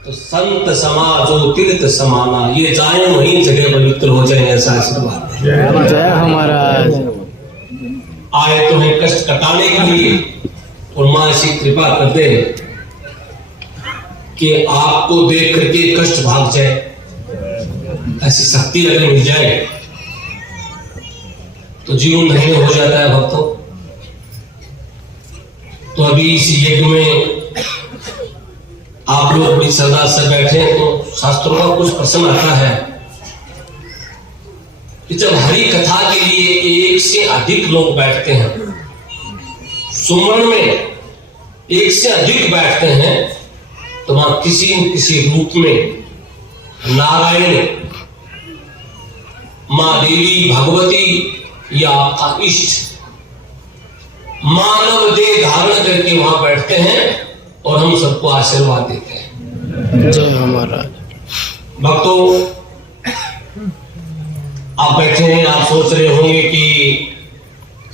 तो संत समाजो तीर्थ समाना, ये जाए वहीं जगह पवित्र हो जाए, ऐसा आशीर्वाद है। जय महाराज। आए तो है कष्ट कटाने के लिए, और मां ऐसी कृपा कर दे कि आपको देख करके कष्ट भाग जाए, ऐसी शक्ति अगर मिल जाए तो जीवन धन्य हो जाता है भक्तों। तो अभी इस यज्ञ में आप लोग बड़ी श्रद्धा से बैठे हैं, तो शास्त्रों का कुछ प्रश्न आता है कि जब हरि कथा के लिए एक से अधिक लोग बैठते हैं, सुमन में एक से अधिक बैठते हैं, तो वहां किसी न किसी रूप में नारायण, मां देवी भगवती या आपका इष्ट मानव देह धारण करके वहां बैठते हैं और हम सबको आशीर्वाद देते हैं। जय महाराज। भक्तों, आप बैठे हैं, आप सोच रहे होंगे कि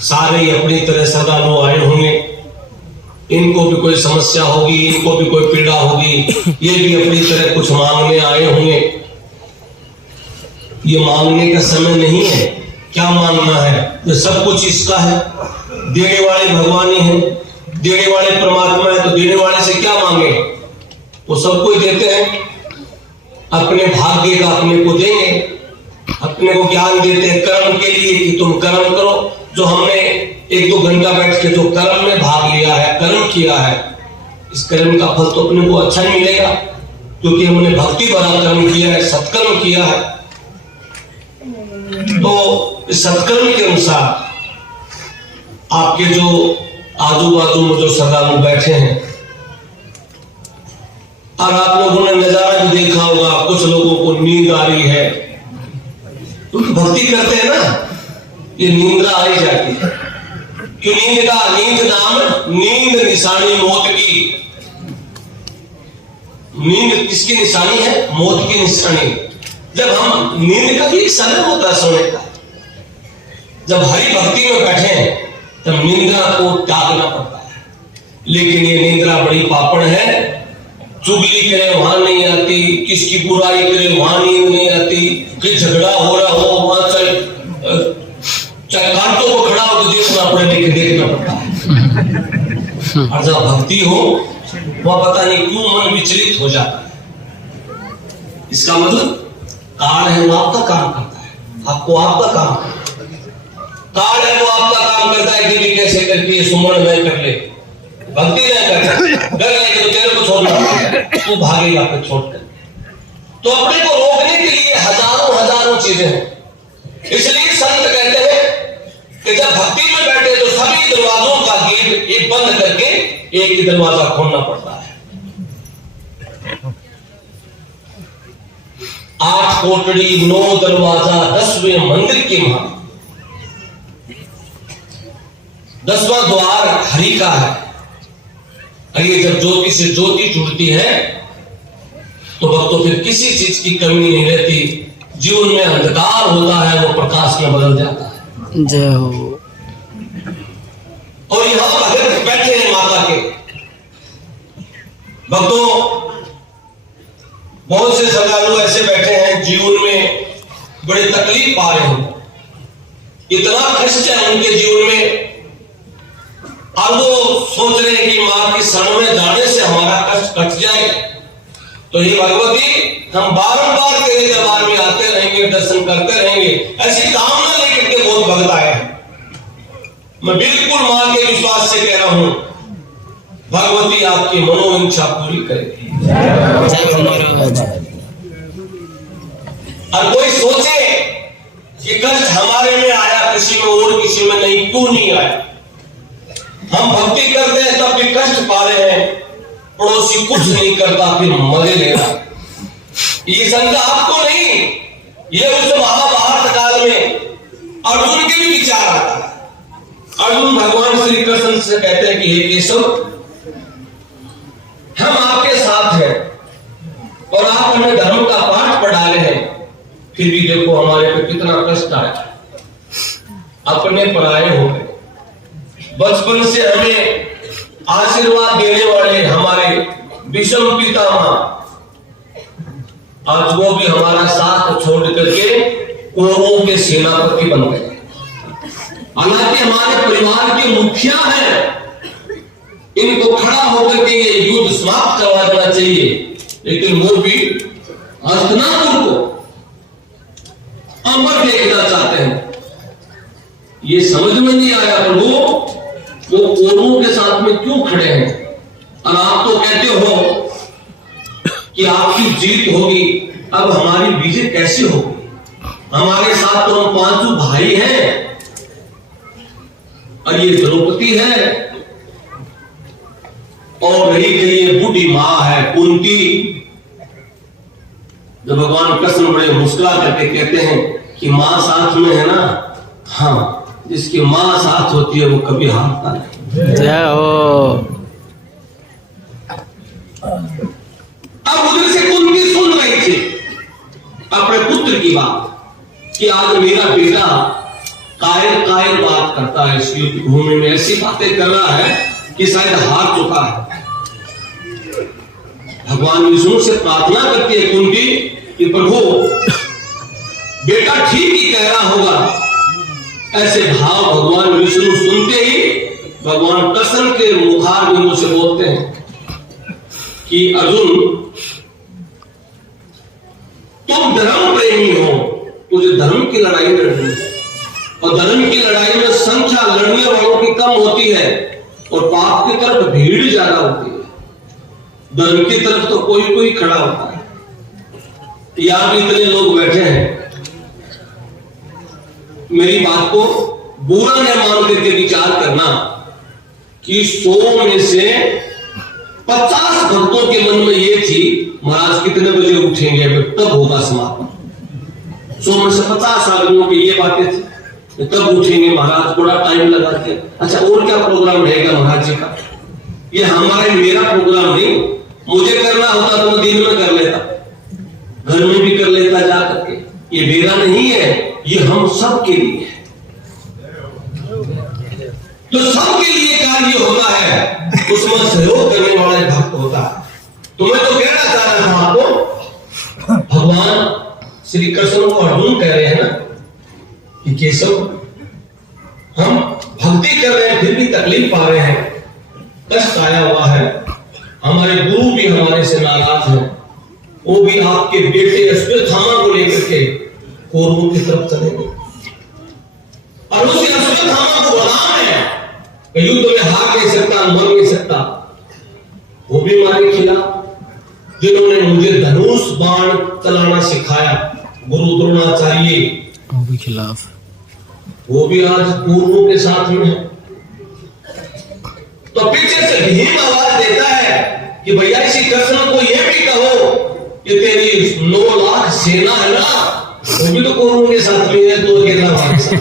सारे ही अपनी तरह श्रद्धालु आए होंगे, इनको भी कोई समस्या होगी, इनको भी कोई पीड़ा होगी, ये भी अपनी तरह कुछ मांगने आए होंगे। ये मांगने का समय नहीं है। क्या मांगना है? ये सब कुछ इसका है, देने वाले भगवान ही है, देने वाले परमात्मा है, तो देने वाले से क्या मांगे? वो सबको ही देते हैं, अपने भाग्य का अपने को देंगे, अपने को ज्ञान देते हैं कर्म के लिए कि तुम कर्म करो। जो हमने 1-2 घंटा बैठ के जो कर्म में भाग लिया है, कर्म किया है, इस कर्म का फल तो अपने को अच्छा ही मिलेगा, क्योंकि हमने भक्ति भरा कर्म किया है, सत्कर्म किया है। तो इस सत्कर्म के अनुसार आपके जो आजू बाजू में जो श्रद्धालु बैठे हैं, और आप लोगों ने नजारा भी देखा होगा, कुछ लोगों को नींद आ रही है, क्योंकि भक्ति करते हैं ना, ये नींद्रा आ ही जाती है। कि नींद नाम नींद निशानी मौत की। नींद किसकी निशानी है? मौत की निशानी। जब हम नींद का भी समय होता है सोने का, जब हरि भक्ति में बैठे हैं तब निंद्रा को त्यागना पड़ता है। लेकिन ये निंद्रा बड़ी पापड़ है, चुगली करे वहां नहीं आती, किसकी बुराई करे वहां नींद नहीं आती, कि झगड़ा हो रहा हो वहां चाहे कांटों को खड़ा हो तो देखना पड़े, लेकिन देखना पड़ता है। और जब भक्ति हो वह पता नहीं क्यों मन विचलित हो जाता है। इसका मतलब काल है वो आपका काम करता है, आपको आपका काम करता है। काल है वो आपका काम करता है कि कैसे करके सुमन में कर ले, भक्ति नहीं करता, डर लगे तो तेरे को छोड़ना पड़ेगा, तू भागेगा फिर छोड़कर। तो अपने को रोकने के लिए हजारों चीजें हैं। इसलिए संत कहते हैं कि जब भक्ति में बैठे तो सभी दरवाजों का गेट एक बंद करके एक ही दरवाजा खोलना पड़ता है। 8 कोटड़ी 9 दरवाजा 10वें मंदिर के महान, 10वां द्वार हरि का है। ये जब ज्योति से ज्योति जुड़ती है तो भक्तों फिर किसी चीज की कमी नहीं रहती। जीवन में अंधकार होता है वो प्रकाश में बदल जाता है। जय हो। और यहां पर अगर बैठे हैं माता के भक्तों, बहुत से श्रद्धालु ऐसे बैठे हैं जीवन में बड़ी तकलीफ पा रहे हो, इतना कष्ट है उनके जीवन में, और वो सोच रहे हैं कि मां की शरण में जाने से हमारा कष्ट कट जाए। तो ये भगवती, हम बारंबार तेरे दरबार में आते रहेंगे, दर्शन करते रहेंगे, ऐसी कामना लेकर के बहुत भक्त आए हैं। मैं बिल्कुल मां के विश्वास से कह रहा हूं, भगवती आपकी मनोइच्छा पूरी करेगी। और कोई सोचे कि कष्ट हमारे में आया, किसी में और किसी में नहीं, क्यों नहीं आया? हम भक्ति करते हैं तब भी कष्ट पा रहे हैं, पड़ोसी कुछ नहीं करता फिर मजे ले रहा। ये शंका आपको नहीं, ये उस महाभारत काल में अर्जुन के भी विचार आता है। अर्जुन भगवान श्री कृष्ण से कहते हैं कि हे केशव, हम आपके साथ हैं और आप हमें धर्म का पाठ पढ़ा रहे हैं, फिर भी देखो हमारे पे कितना कष्ट आया, अपने पराये हो गए। बचपन से हमें आशीर्वाद देने वाले हमारे विषम पितामह आज वो भी हमारा साथ छोड़ करके कौरवों के सेनापति बन गए। हालांकि हमारे परिवार के मुखिया हैं, इनको खड़ा होकर के ये युद्ध समाप्त करवा देना चाहिए, लेकिन वो भी हस्तिनापुर को अमर देखना चाहते हैं। ये समझ में नहीं आया प्रभु, वो कौरवों के साथ में क्यों खड़े हैं? और आप तो कहते हो कि आपकी जीत होगी, अब हमारी विजय कैसे होगी? हमारे साथ तो हम पांचों भाई हैं और ये द्रौपदी है और रही गई ये बूढ़ी मां है कुंती। जब भगवान कृष्ण बड़े मुस्कुरा करके कहते हैं कि मां साथ में है ना, हाँ, जिसकी मां साथ होती है वो कभी हारता नहीं। जय हो। अब उधर से कुंती सुन रही थी अपने पुत्र की बात कि आज मेरा बेटा कायर बात करता है, इस युद्ध भूमि में ऐसी बातें कर रहा है कि शायद हार चुका है। भगवान विष्णु से प्रार्थना करती है कुंती कि प्रभु बेटा ठीक ही कह रहा होगा। ऐसे भाव भगवान विष्णु सुनते ही भगवान कृष्ण के मुखारबिंदु से बोलते हैं कि अर्जुन तुम धर्म प्रेमी हो, तुझे धर्म की लड़ाई लड़नी है और धर्म की लड़ाई में संख्या लड़ने वालों की कम होती है और पाप की तरफ भीड़ ज्यादा होती है। धर्म की तरफ तो कोई कोई खड़ा होता है। यहां भी इतने लोग बैठे हैं, मेरी बात को बुरा न मान करके विचार करना कि 100 में से 50 भक्तों के मन में ये थी महाराज कितने बजे उठेंगे, तब होगा समापन। 100 में से 50 आदमियों की ये बातें थी, तब उठेंगे महाराज, थोड़ा टाइम लगाते। अच्छा और क्या प्रोग्राम रहेगा महाराज जी का? ये हमारे मेरा प्रोग्राम नहीं, मुझे करना होता तो मैं दिन में कर लेता, घर में भी कर लेता जा करके। ये मेरा नहीं है, ये हम सब के लिए है। तो सबके लिए कार्य होता है, उसमें सहयोग करने वाला एक भक्त होता है। तो मैं तो कहना चाह रहा हूं आपको, भगवान श्री कृष्ण को अर्जुन कह रहे हैं ना कि केशव हम भक्ति कर रहे हैं फिर भी तकलीफ पा रहे हैं, कष्ट आया हुआ है, हमारे गुरु भी हमारे से नाराज हैं, वो भी आपके बेटे अश्वत्थामा को लेकर के कौरवों की तरफ चलेंगे और उसे अश्वत्थामा को बनाना है कि युद्ध में हार नहीं सकता, मर नहीं सकता। वो भी हमारे खिलाफ, जिन्होंने मुझे धनुष बाण चलाना सिखाया, गुरु द्रोणाचार्य, वो भी खिलाफ, वो भी आज कौरवों के साथ में है। तो पीछे से भीम आवाज देता है कि भैया इसी कृष्ण को यह भी कहो कि तेरी 9 लाख सेना है ना, वो भी तो कौरवों के साथ में है, तो अकेला हमारे साथ।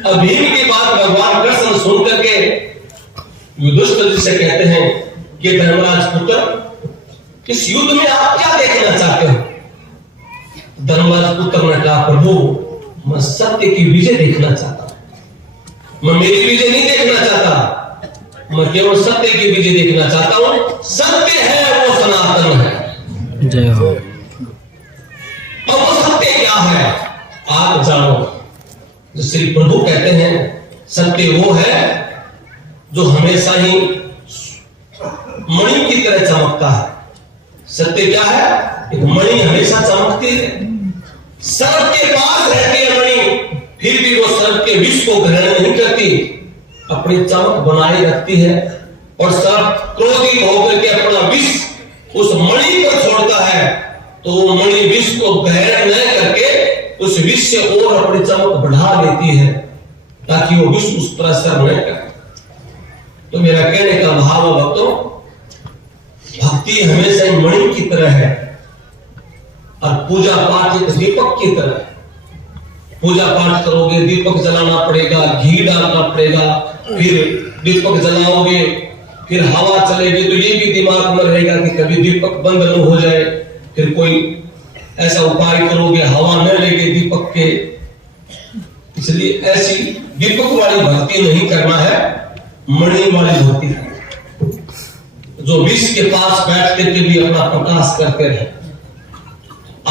अब भीम की बात भगवान कृष्ण सुन करके युधिष्ठिर जी से कहते हैं कि धर्मराज पुत्र इस युद्ध में आप क्या देखना चाहते हो? धर्मराज पुत्र ने कहा प्रभु मैं सत्य की विजय देखना चाहता हूं, मैं मेरी विजय नहीं देखना चाहता, मैं केवल सत्य की विजय देखना चाहता हूं। सत्य है वो सनातन है। जय हो। और वो सत्य क्या है आप जानो। जो श्री प्रभु कहते हैं सत्य वो है जो हमेशा ही मणि की तरह चमकता है। सत्य क्या है? एक मणि हमेशा चमकती है, सर्प के पास रहती है मणि, फिर भी वो सर्प के विष को ग्रहण नहीं करती, अपनी चमक बनाए रखती है और सर्प क्रोधित होकर के अपना विष उस मणि पर छोड़ता है, तो वो मणि विष को ग्रहण न करके उस विष से और अपनी चमक बढ़ा लेती है ताकि वो विष उस पर असर न करे। तो मेरा कहने का भाव है भक्तों, भक्ति हमेशा मणि की तरह है और पूजा पाठ एक दीपक की तरह है। पूजा पाठ करोगे, दीपक जलाना पड़ेगा, घी डालना पड़ेगा, फिर दीपक जलाओगे, फिर हवा चलेगी, तो ये भी दिमाग में रहेगा कि कभी दीपक बंद न हो जाए, फिर कोई ऐसा उपाय करोगे हवा न लगे दीपक के। इसलिए ऐसी दीपक वाली भक्ति नहीं करना है, मणि वाली भक्ति। जो विष के पास बैठ करके भी अपना प्रकाश करते रहे।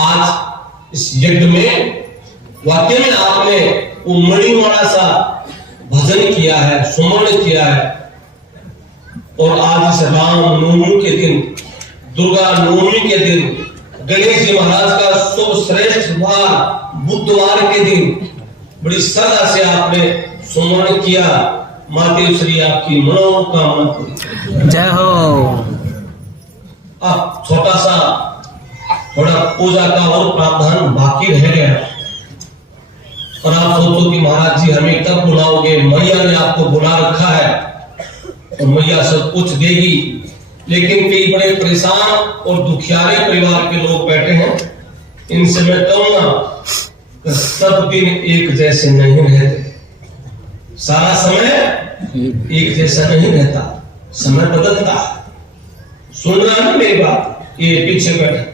आज इस यज्ञ में वाक्य में आपने वो मणिमाला सा भजन किया है, सुमरण किया है। और आज इस राम नवमी के दिन, दुर्गा नवमी के दिन, गणेश जी महाराज का शुभ श्रेष्ठ वार बुधवार के दिन बड़ी श्रद्धा से आपने सुमरण किया। माते श्री आपकी मनोकामना पूरी जय हो। अब थोड़ा पूजा का और प्रावधान बाकी रह गया और आप सोचो कि महाराज जी हमें कब बुलाओगे, मैया ने आपको बुला रखा है और मैया सब कुछ देगी। लेकिन कई बड़े परेशान और दुखियारे परिवार के लोग बैठे हैं, इनसे मैं कहूंगा कि सब दिन एक जैसे नहीं रहते, सारा समय एक जैसा नहीं रहता, समय बदलता है। सुन रहा है मेरी बात? ये पीछे बैठे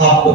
आपको